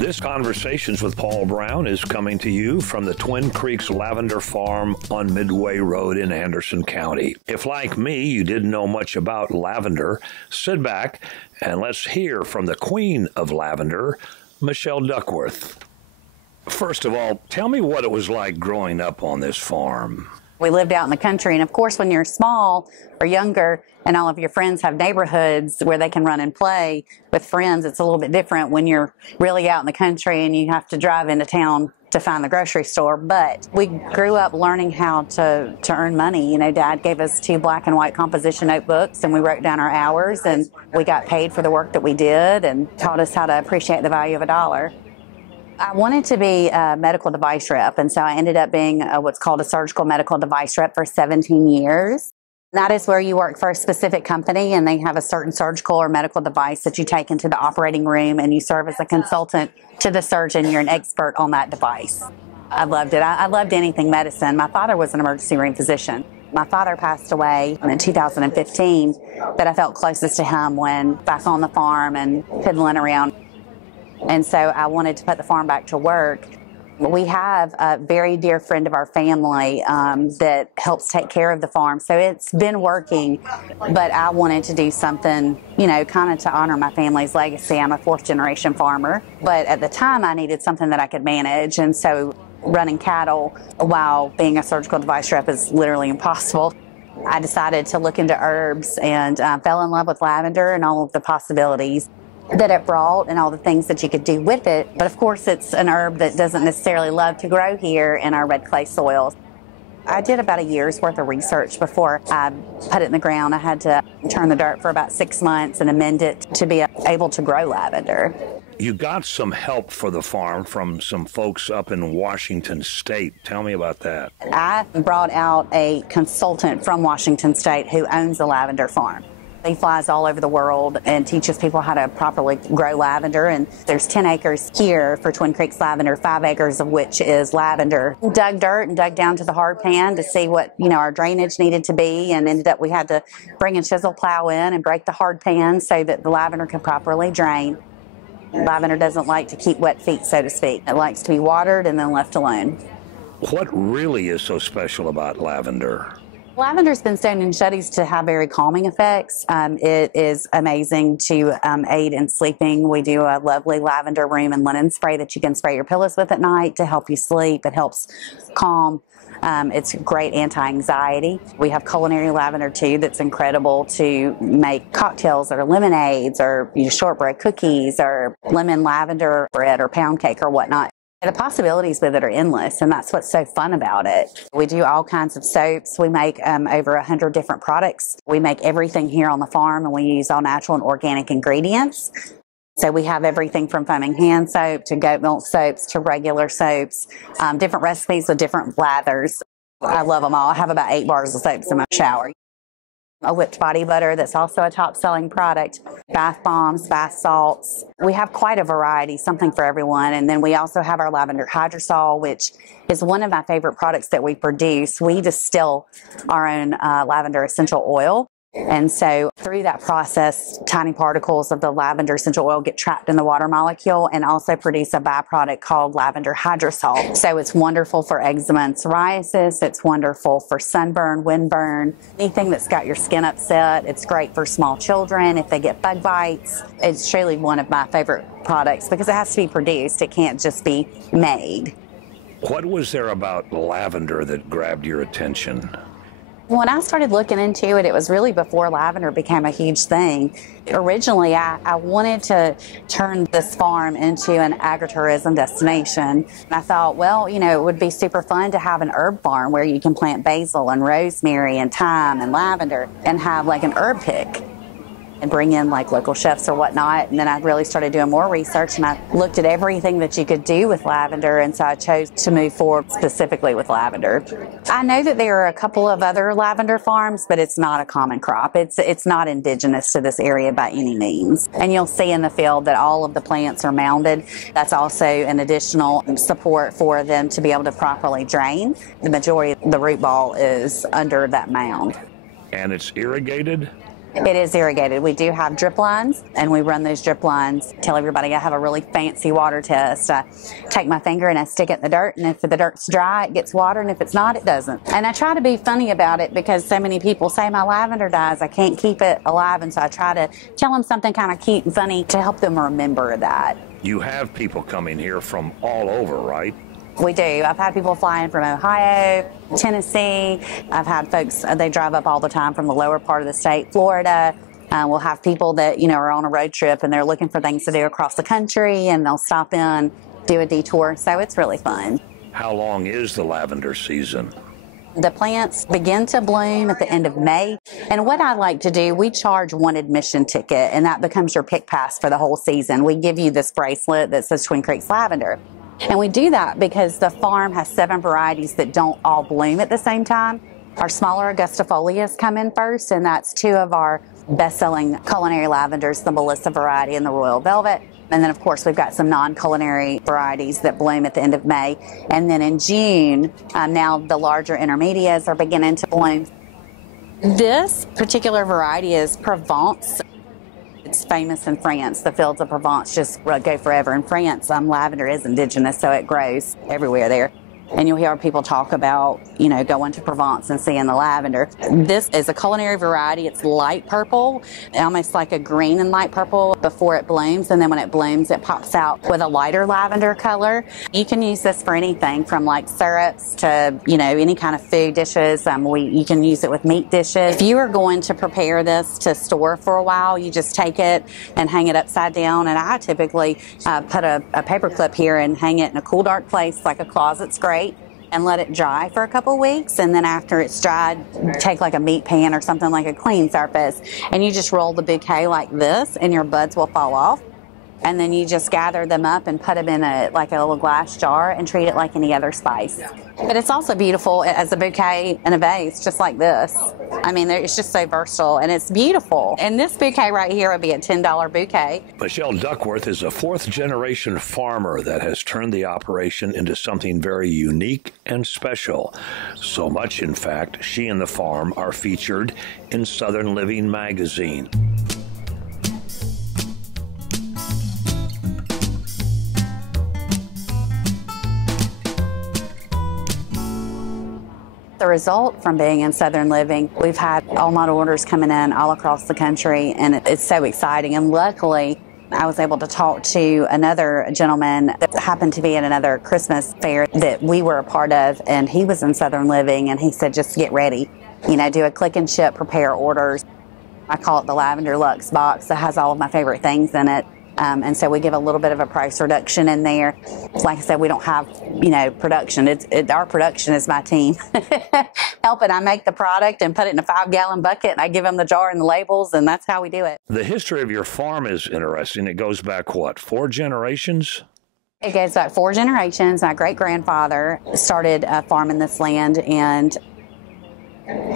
This Conversations with Paul Brown is coming to you from the Twin Creeks Lavender Farm on Midway Road in Anderson County. If, like me, you didn't know much about lavender, sit back and let's hear from the queen of lavender, Michelle Duckworth. First of all, tell me what it was like growing up on this farm. We lived out in the country, and of course when you're small or younger and all of your friends have neighborhoods where they can run and play with friends, it's a little bit different when you're really out in the country and you have to drive into town to find the grocery store. But we grew up learning how to earn money. You know, Dad gave us 2 black and white composition notebooks, and we wrote down our hours, and we got paid for the work that we did and taught us how to appreciate the value of a dollar. I wanted to be a medical device rep, and so I ended up being what's called a surgical medical device rep for 17 years. That is where you work for a specific company, and they have a certain surgical or medical device that you take into the operating room, and you serve as a consultant to the surgeon. You're an expert on that device. I loved it. I loved anything medicine. My father was an emergency room physician. My father passed away in 2015, but I felt closest to him when back on the farm and fiddling around. And so I wanted to put the farm back to work. We have a very dear friend of our family that helps take care of the farm. So it's been working, but I wanted to do something, you know, kind of to honor my family's legacy. I'm a 4th generation farmer, but at the time I needed something that I could manage. And so running cattle while being a surgical device rep is literally impossible. I decided to look into herbs and fell in love with lavender and all of the possibilities that it brought and all the things that you could do with it. But of course it's an herb that doesn't necessarily love to grow here in our red clay soils. I did about a year's worth of research before I put it in the ground. I had to turn the dirt for about 6 months and amend it to be able to grow lavender. You got some help for the farm from some folks up in Washington State. Tell me about that. I brought out a consultant from Washington State who owns a lavender farm. He flies all over the world and teaches people how to properly grow lavender. And there's 10 acres here for Twin Creeks Lavender, 5 acres of which is lavender. We dug dirt and dug down to the hard pan to see what, you know, our drainage needed to be, and ended up we had to bring a chisel plow in and break the hard pan so that the lavender could properly drain. Lavender doesn't like to keep wet feet, so to speak. It likes to be watered and then left alone. What really is so special about lavender? Lavender's been shown in studies to have very calming effects. It is amazing to aid in sleeping. We do a lovely lavender room and linen spray that you can spray your pillows with at night to help you sleep. It helps calm. It's great anti-anxiety. We have culinary lavender too that's incredible to make cocktails or lemonades or shortbread cookies or lemon lavender bread or pound cake or whatnot. The possibilities with it are endless, and that's what's so fun about it. We do all kinds of soaps. We make over 100 different products. We make everything here on the farm, and we use all natural and organic ingredients. So we have everything from foaming hand soap to goat milk soaps to regular soaps, different recipes with different lathers. I love them all. I have about 8 bars of soaps in my shower. A whipped body butter that's also a top-selling product, bath bombs, bath salts. We have quite a variety, something for everyone. And then we also have our Lavender Hydrosol, which is one of my favorite products that we produce. We distill our own lavender essential oil. And so through that process, tiny particles of the lavender essential oil get trapped in the water molecule and also produce a byproduct called Lavender Hydrosol. So it's wonderful for eczema and psoriasis. It's wonderful for sunburn, windburn, anything that's got your skin upset. It's great for small children if they get bug bites. It's truly one of my favorite products because it has to be produced. It can't just be made. What was there about lavender that grabbed your attention? When I started looking into it, it was really before lavender became a huge thing. Originally, I wanted to turn this farm into an agritourism destination. And I thought, well, you know, it would be super fun to have an herb farm where you can plant basil and rosemary and thyme and lavender and have like an herb pick and bring in like local chefs or whatnot. And then I really started doing more research, and I looked at everything that you could do with lavender, and so I chose to move forward specifically with lavender. I know that there are a couple of other lavender farms, but it's not a common crop. It's not indigenous to this area by any means. And you'll see in the field that all of the plants are mounded. That's also an additional support for them to be able to properly drain. The majority of the root ball is under that mound. And it's irrigated? It is irrigated. We do have drip lines, and we run those drip lines. Tell everybody I have a really fancy water test. I take my finger and I stick it in the dirt, and if the dirt's dry, it gets water, and if it's not, it doesn't. And I try to be funny about it because so many people say my lavender dies, I can't keep it alive, and so I try to tell them something kind of cute and funny to help them remember that. You have people coming here from all over, right? We do. I've had people flying from Ohio, Tennessee. I've had folks, they drive up all the time from the lower part of the state, Florida. We'll have people that, are on a road trip and they're looking for things to do across the country, and they'll stop in, do a detour. So it's really fun. How long is the lavender season? The plants begin to bloom at the end of May. And what I like to do, we charge one admission ticket, and that becomes your pick pass for the whole season. We give you this bracelet that says Twin Creeks Lavender. And we do that because the farm has 7 varieties that don't all bloom at the same time. Our smaller Augustafolias come in first, and that's 2 of our best-selling culinary lavenders, the Melissa variety and the Royal Velvet. And then, of course, we've got some non-culinary varieties that bloom at the end of May. And then in June, now the larger intermediates are beginning to bloom. This particular variety is Provence. It's famous in France. The fields of Provence just go forever. In France, lavender is indigenous, so it grows everywhere there. And you'll hear people talk about, going to Provence and seeing the lavender. This is a culinary variety. It's light purple, almost like a green and light purple before it blooms. And then when it blooms, it pops out with a lighter lavender color. You can use this for anything from like syrups to, any kind of food dishes. You can use it with meat dishes. If you are going to prepare this to store for a while, you just take it and hang it upside down. And I typically put a paper clip here and hang it in a cool, dark place like a closet's great, and let it dry for a couple weeks. And then after it's dried, take like a meat pan or something, like a clean surface, and you just roll the bouquet like this, and your buds will fall off. And then you just gather them up and put them in a little glass jar and treat it like any other spice. But it's also beautiful as a bouquet in a vase, just like this. I mean, it's just so versatile, and it's beautiful. And this bouquet right here would be a $10 bouquet. Michelle Duckworth is a 4th-generation farmer that has turned the operation into something very unique and special. So much, in fact, she and the farm are featured in Southern Living magazine. The result from being in Southern Living, we've had all night orders coming in all across the country, and it's so exciting. And luckily, I was able to talk to another gentleman that happened to be at another Christmas fair that we were a part of, and he was in Southern Living, and he said, just get ready. Do a click and ship, prepare orders. I call it the Lavender Luxe box that has all of my favorite things in it. And so we give a little bit of a price reduction in there. Like I said, we don't have, production. Our production is my team. Helping, I make the product and put it in a 5-gallon bucket, and I give them the jar and the labels, and that's how we do it. The history of your farm is interesting. It goes back, 4 generations? It goes back 4 generations. My great-grandfather started farming this land, and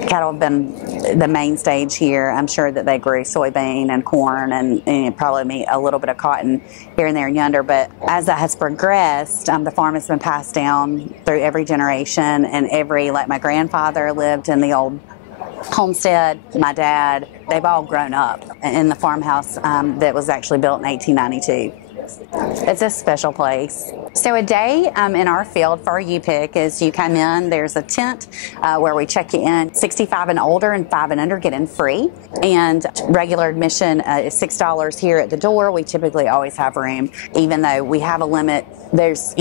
cattle have been the main stage here. I'm sure that they grew soybean and corn and probably a little bit of cotton here and there and yonder. But as that has progressed, the farm has been passed down through every generation, and like my grandfather lived in the old homestead, my dad, they've all grown up in the farmhouse that was actually built in 1892. It's a special place. So a day in our field for our U-Pick is you come in, there's a tent where we check you in. 65 and older and 5 and under get in free. And regular admission is $6 here at the door. We typically always have room, even though we have a limit. There's,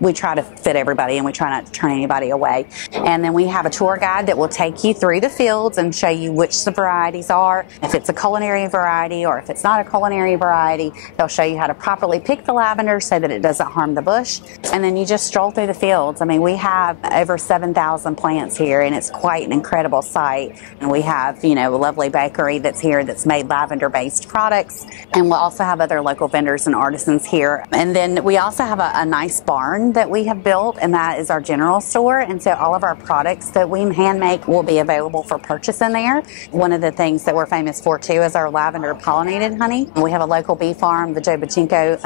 we try to fit everybody, and we try not to turn anybody away. And then we have a tour guide that will take you through the fields and show you which the varieties are. If it's a culinary variety or if it's not a culinary variety, they'll show you how to properly pick the lavender so that it doesn't harm the bush. And then you just stroll through the fields. I mean, we have over 7,000 plants here, and it's quite an incredible sight. And we have, a lovely bakery that's here that's made lavender-based products. And we'll also have other local vendors and artisans here. And then we also have a nice barn that we have built, and that is our general store. And so all of our products that we hand make will be available for purchase in there. One of the things that we're famous for, too, is our lavender pollinated honey. We have a local bee farm, the Joe Bachinko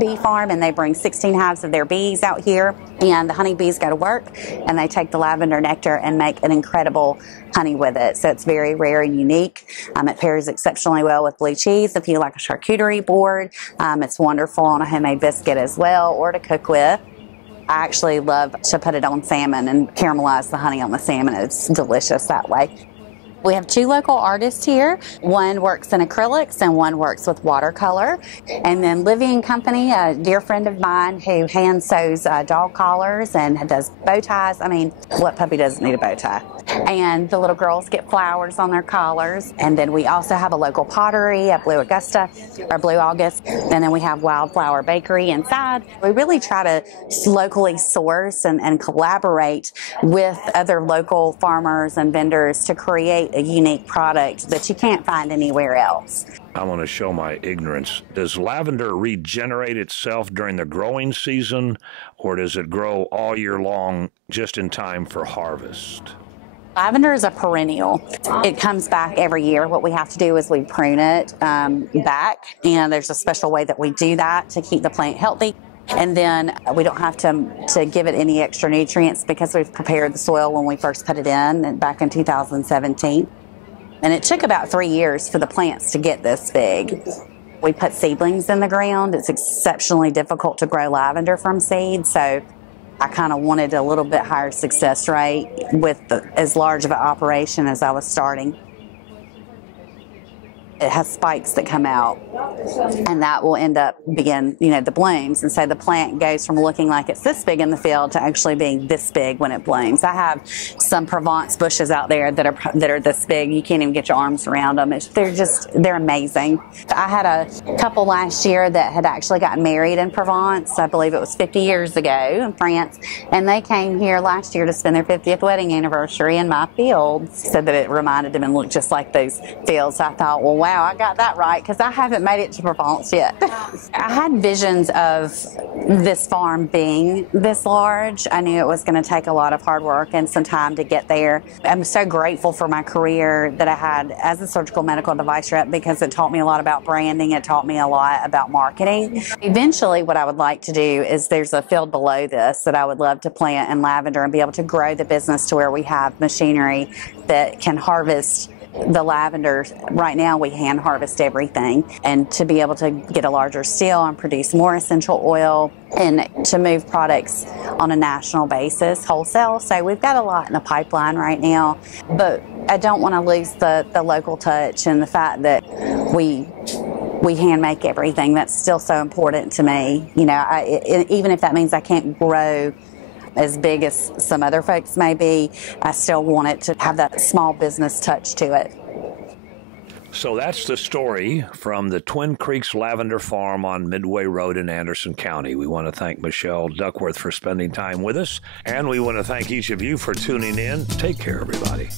bee farm, and they bring 16 hives hives of their bees out here, and the honeybees go to work and they take the lavender nectar and make an incredible honey with it. So it's very rare and unique. It pairs exceptionally well with blue cheese if you like a charcuterie board. It's wonderful on a homemade biscuit as well, or to cook with. I actually love to put it on salmon and caramelize the honey on the salmon. It's delicious that way. We have 2 local artists here. One works in acrylics and one works with watercolor. And then Living Company, a dear friend of mine who hand sews dog collars and does bow ties. I mean, what puppy doesn't need a bow tie? And the little girls get flowers on their collars. And then we also have a local pottery at Blue Augusta, or Blue August. And then we have Wildflower Bakery inside. We really try to locally source and collaborate with other local farmers and vendors to create a unique product that you can't find anywhere else. I want to show my ignorance. Does lavender regenerate itself during the growing season, or does it grow all year long just in time for harvest? Lavender is a perennial. It comes back every year. What we have to do is we prune it back, and there's a special way that we do that to keep the plant healthy. And then we don't have to give it any extra nutrients because we've prepared the soil when we first put it in back in 2017. And it took about 3 years for the plants to get this big. We put seedlings in the ground. It's exceptionally difficult to grow lavender from seed, so I kind of wanted a little bit higher success rate with as large of an operation as I was starting. It has spikes that come out, and that will end up being, the blooms. And so the plant goes from looking like it's this big in the field to actually being this big when it blooms. I have some Provence bushes out there that are this big. You can't even get your arms around them. They're amazing. I had a couple last year that had actually gotten married in Provence. I believe it was 50 years ago in France. And they came here last year to spend their 50th wedding anniversary in my field. Said that it reminded them and looked just like those fields. I thought, well, wow, I got that right, because I haven't made it to Provence yet. I had visions of this farm being this large. I knew it was going to take a lot of hard work and some time to get there. I'm so grateful for my career that I had as a surgical medical device rep, because it taught me a lot about branding. It taught me a lot about marketing. Eventually, what I would like to do is there's a field below this that I would love to plant in lavender and be able to grow the business to where we have machinery that can harvest the lavender. Right now we hand harvest everything, and to be able to get a larger seal and produce more essential oil and to move products on a national basis wholesale. So we've got a lot in the pipeline right now, but I don't want to lose the local touch and the fact that we hand make everything. That's still so important to me. Even if that means I can't grow as big as some other folks may be, I still want it to have that small business touch to it. So that's the story from the Twin Creeks Lavender Farm on Midway Road in Anderson County. We want to thank Michelle Duckworth for spending time with us, and we want to thank each of you for tuning in. Take care, everybody.